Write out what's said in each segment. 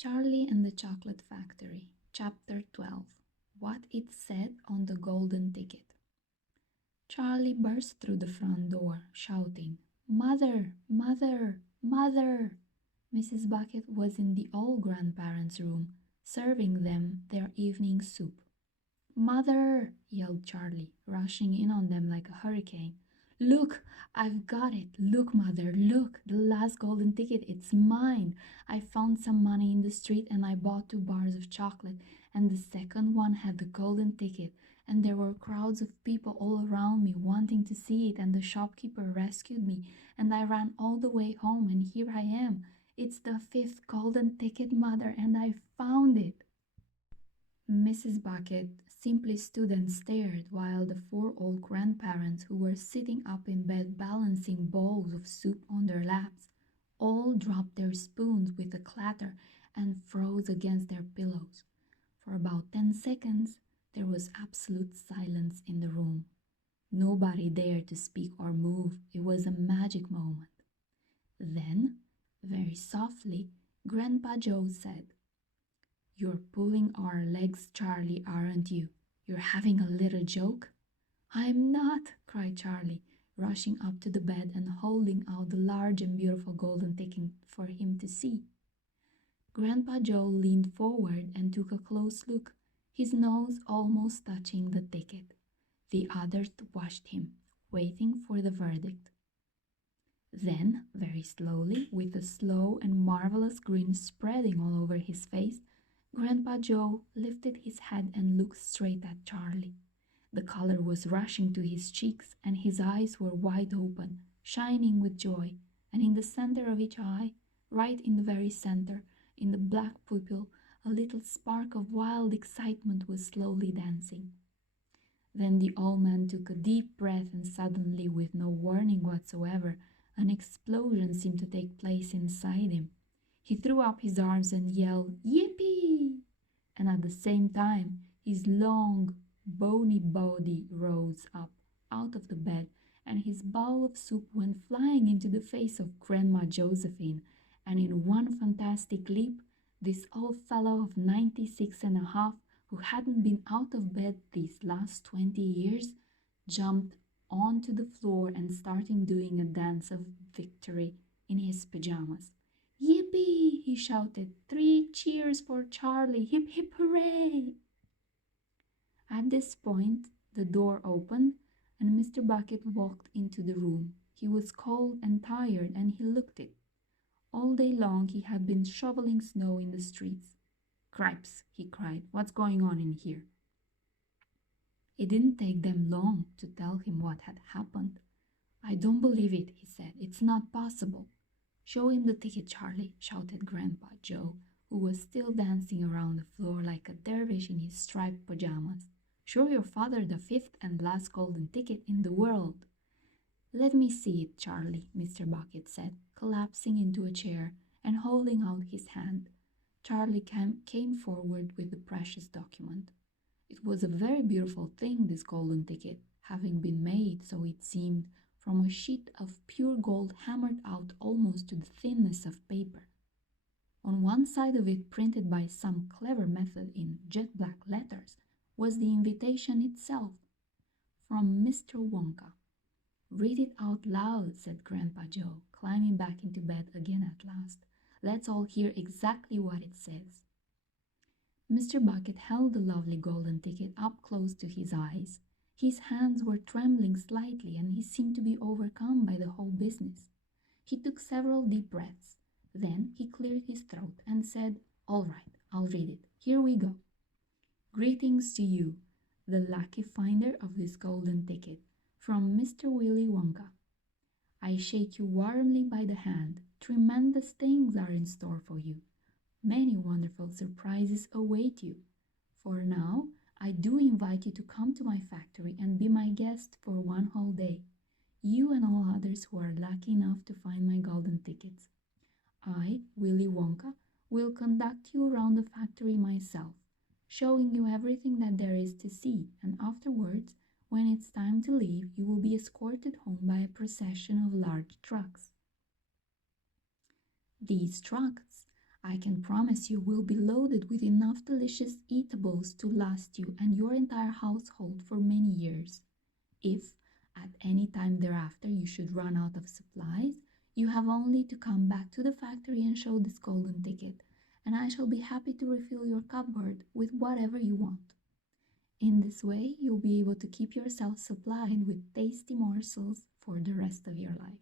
Charlie and the Chocolate Factory, Chapter 12. What it said on the golden ticket. Charlie burst through the front door, shouting, "Mother! Mother! Mother!" Mrs. Bucket was in the old grandparents' room, serving them their evening soup. "Mother!" yelled Charlie, rushing in on them like a hurricane. "Look, I've got it! Look, Mother, look! The last golden ticket, it's mine! I found some money in the street and I bought 2 bars of chocolate, and the second one had the golden ticket, and there were crowds of people all around me wanting to see it, and the shopkeeper rescued me, and I ran all the way home, and here I am! It's the 5th golden ticket, Mother, and I found it!" Mrs. Bucket simply stood and stared while the 4 old grandparents, who were sitting up in bed balancing bowls of soup on their laps, all dropped their spoons with a clatter and froze against their pillows. For about 10 seconds there was absolute silence in the room. Nobody dared to speak or move. It was a magic moment. Then, very softly, Grandpa Joe said, "You're pulling our legs, Charlie, aren't you? You're having a little joke?" "I'm not," cried Charlie, rushing up to the bed and holding out the large and beautiful golden ticket for him to see. Grandpa Joe leaned forward and took a close look, his nose almost touching the ticket. The others watched him, waiting for the verdict. Then, very slowly, with a slow and marvelous grin spreading all over his face, Grandpa Joe lifted his head and looked straight at Charlie. The color was rushing to his cheeks, and his eyes were wide open, shining with joy, and in the center of each eye, right in the very center, in the black pupil, a little spark of wild excitement was slowly dancing. Then the old man took a deep breath, and suddenly, with no warning whatsoever, an explosion seemed to take place inside him. He threw up his arms and yelled, "Yippee!" And at the same time, his long, bony body rose up out of the bed, and his bowl of soup went flying into the face of Grandma Josephine, and in one fantastic leap, this old fellow of 96 and a half, who hadn't been out of bed these last 20 years, jumped onto the floor and started doing a dance of victory in his pajamas. "Yippee!" he shouted. "3 cheers for Charlie! Hip, hip, hooray!" At this point, the door opened and Mr. Bucket walked into the room. He was cold and tired, and he looked it. All day long he had been shoveling snow in the streets. "Cripes!" he cried. "What's going on in here?" It didn't take them long to tell him what had happened. "I don't believe it," he said. "It's not possible." "Show him the ticket, Charlie," shouted Grandpa Joe, who was still dancing around the floor like a dervish in his striped pajamas. "Show your father the 5th and last golden ticket in the world." "Let me see it, Charlie," Mr. Bucket said, collapsing into a chair and holding out his hand. Charlie came forward with the precious document. It was a very beautiful thing, this golden ticket, having been made, so it seemed, from a sheet of pure gold hammered out almost to the thinness of paper. On one side of it, printed by some clever method in jet black letters, was the invitation itself. "From Mr. Wonka." "Read it out loud," said Grandpa Joe, climbing back into bed again at last. "Let's all hear exactly what it says." Mr. Bucket held the lovely golden ticket up close to his eyes. His hands were trembling slightly, and he seemed to be overcome by the whole business. He took several deep breaths. Then he cleared his throat and said, "All right, I'll read it. Here we go. Greetings to you, the lucky finder of this golden ticket, from Mr. Willy Wonka. I shake you warmly by the hand. Tremendous things are in store for you. Many wonderful surprises await you. For now, I do invite you to come to my factory and be my guest for one whole day. You and all others who are lucky enough to find my golden tickets. I, Willy Wonka, will conduct you around the factory myself, showing you everything that there is to see, and afterwards, when it's time to leave, you will be escorted home by a procession of large trucks. These trucks I can promise you will be loaded with enough delicious eatables to last you and your entire household for many years. If, at any time thereafter, you should run out of supplies, you have only to come back to the factory and show this golden ticket, and I shall be happy to refill your cupboard with whatever you want. In this way, you'll be able to keep yourself supplied with tasty morsels for the rest of your life.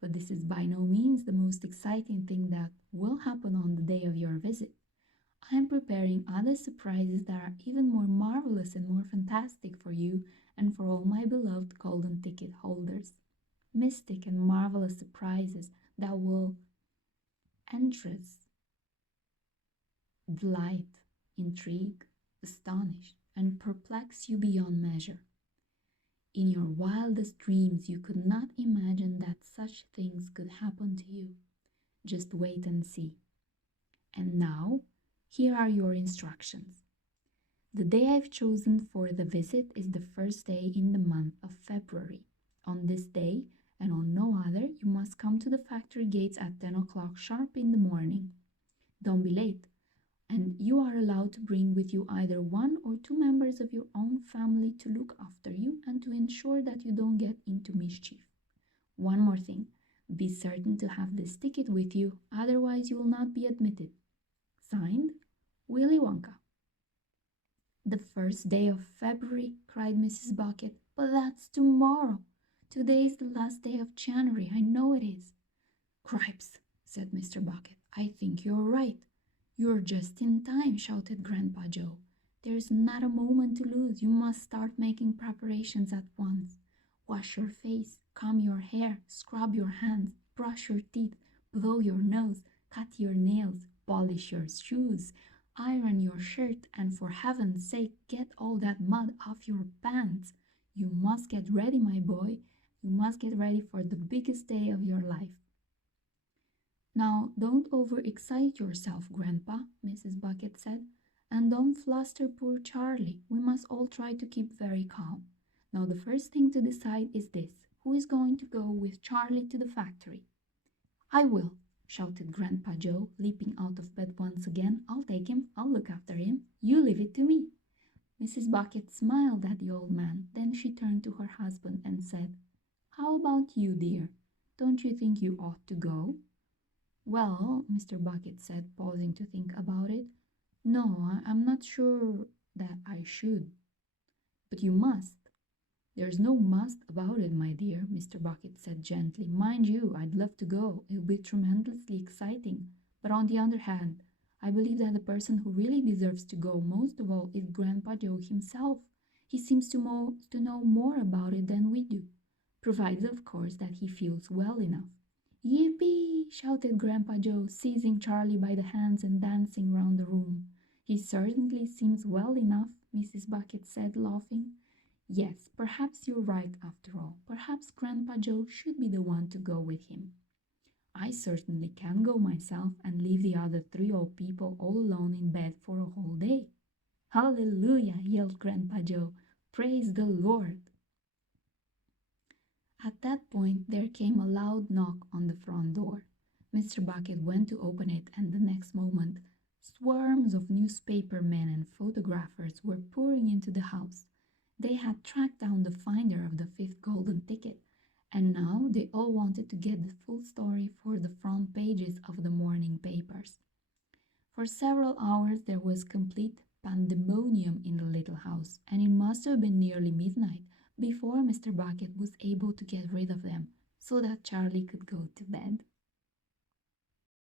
But this is by no means the most exciting thing that will happen on the day of your visit. I am preparing other surprises that are even more marvelous and more fantastic for you and for all my beloved golden ticket holders. Mystic and marvelous surprises that will interest, delight, intrigue, astonish, and perplex you beyond measure. In your wildest dreams, you could not imagine that such things could happen to you. Just wait and see. And now, here are your instructions. The day I've chosen for the visit is the first day in the month of February. On this day, and on no other, you must come to the factory gates at 10 o'clock sharp in the morning. Don't be late, and you are allowed to bring with you either one or two members of your own family to look after you and to ensure that you don't get into mischief. One more thing, be certain to have this ticket with you, otherwise you will not be admitted. Signed, Willy Wonka. The first day of February, cried Mrs. Bucket, but that's tomorrow. Today is the last day of January, I know it is. Cripes, said Mr. Bucket, I think you're right. You're just in time, shouted Grandpa Joe. There's not a moment to lose. You must start making preparations at once. Wash your face, comb your hair, scrub your hands, brush your teeth, blow your nose, cut your nails, polish your shoes, iron your shirt, and for heaven's sake, get all that mud off your pants. You must get ready, my boy. You must get ready for the biggest day of your life. Now, don't overexcite yourself, Grandpa, Mrs. Bucket said, and don't fluster poor Charlie. We must all try to keep very calm. Now, the first thing to decide is this. Who is going to go with Charlie to the factory? I will, shouted Grandpa Joe, leaping out of bed once again. I'll take him. I'll look after him. You leave it to me. Mrs. Bucket smiled at the old man. Then she turned to her husband and said, How about you, dear? Don't you think you ought to go? Well, Mr. Bucket said, pausing to think about it, no, I'm not sure that I should. But you must. There's no must about it, my dear, Mr. Bucket said gently. Mind you, I'd love to go. It'll be tremendously exciting. But on the other hand, I believe that the person who really deserves to go most of all is Grandpa Joe himself. He seems to know more about it than we do, provided, of course, that he feels well enough. Yippee! Shouted Grandpa Joe, seizing Charlie by the hands and dancing round the room. He certainly seems well enough, Mrs. Bucket said, laughing. Yes, perhaps you're right after all. Perhaps Grandpa Joe should be the one to go with him. I certainly can go myself and leave the other three old people all alone in bed for a whole day. Hallelujah! Yelled Grandpa Joe. Praise the Lord! At that point, there came a loud knock on the front door. Mr. Bucket went to open it, and the next moment, swarms of newspaper men and photographers were pouring into the house. They had tracked down the finder of the fifth golden ticket, and now they all wanted to get the full story for the front pages of the morning papers. For several hours there was complete pandemonium in the little house, and it must have been nearly midnight before Mr. Bucket was able to get rid of them so that Charlie could go to bed.